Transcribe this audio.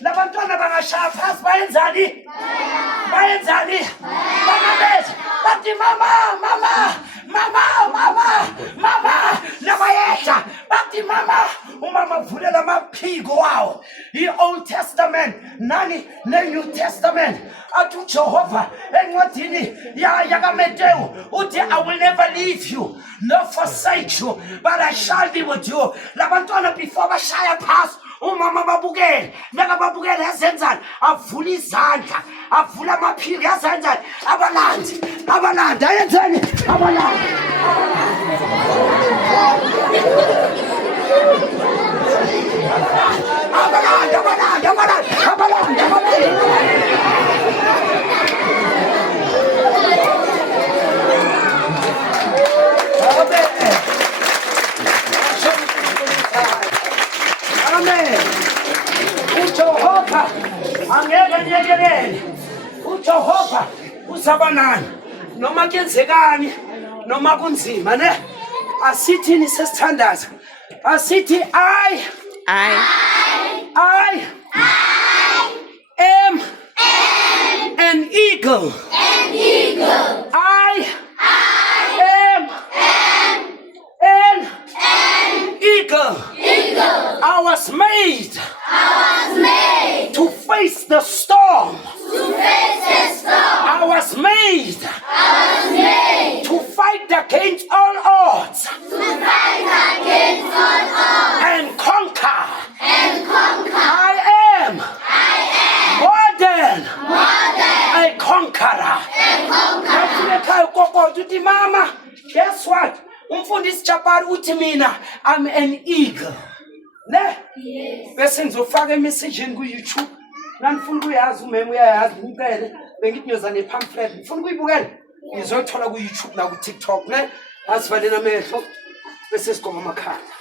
Labantwana bangashaya phasi bayenzani? Bayenzani? Bangabetha bathi mama nabayehla bathi mama umama uvulela amaphiko wawo i-Old Testament nani ne-New Testament athi uJehova encwadini yakaMateyu uthi I will never leave you nor forsake you but I shall be with you. Labantwana before bashaya phasi umama babukele nakababukele yazenzani avula izandla avula amaphiko yazenzani abalandi ayenzani abalandi uJehova angeke nyekelele uJehova uzabanani noma kuyenzekani noma kunzima ne asithini sesithandaza asithi I am an eagle. I am an eagle. I was made to face the storm. I was made to fight against all odds and conquer. I am more than a conqueror. Mama, guess what? Umfundisi Chapari uthi mina I'm an eagle. Ne? Bese ngizofaka i-message ku YouTube. Nanifuna ukuyazi umeme uyayazi ngicela bengithi ngiyoza ne-pamphlet. Ngifuna ukuyibukela. Ngizothola ku YouTube na ku TikTok ne? Asivaleni amehlo bese sigoma amakhanda.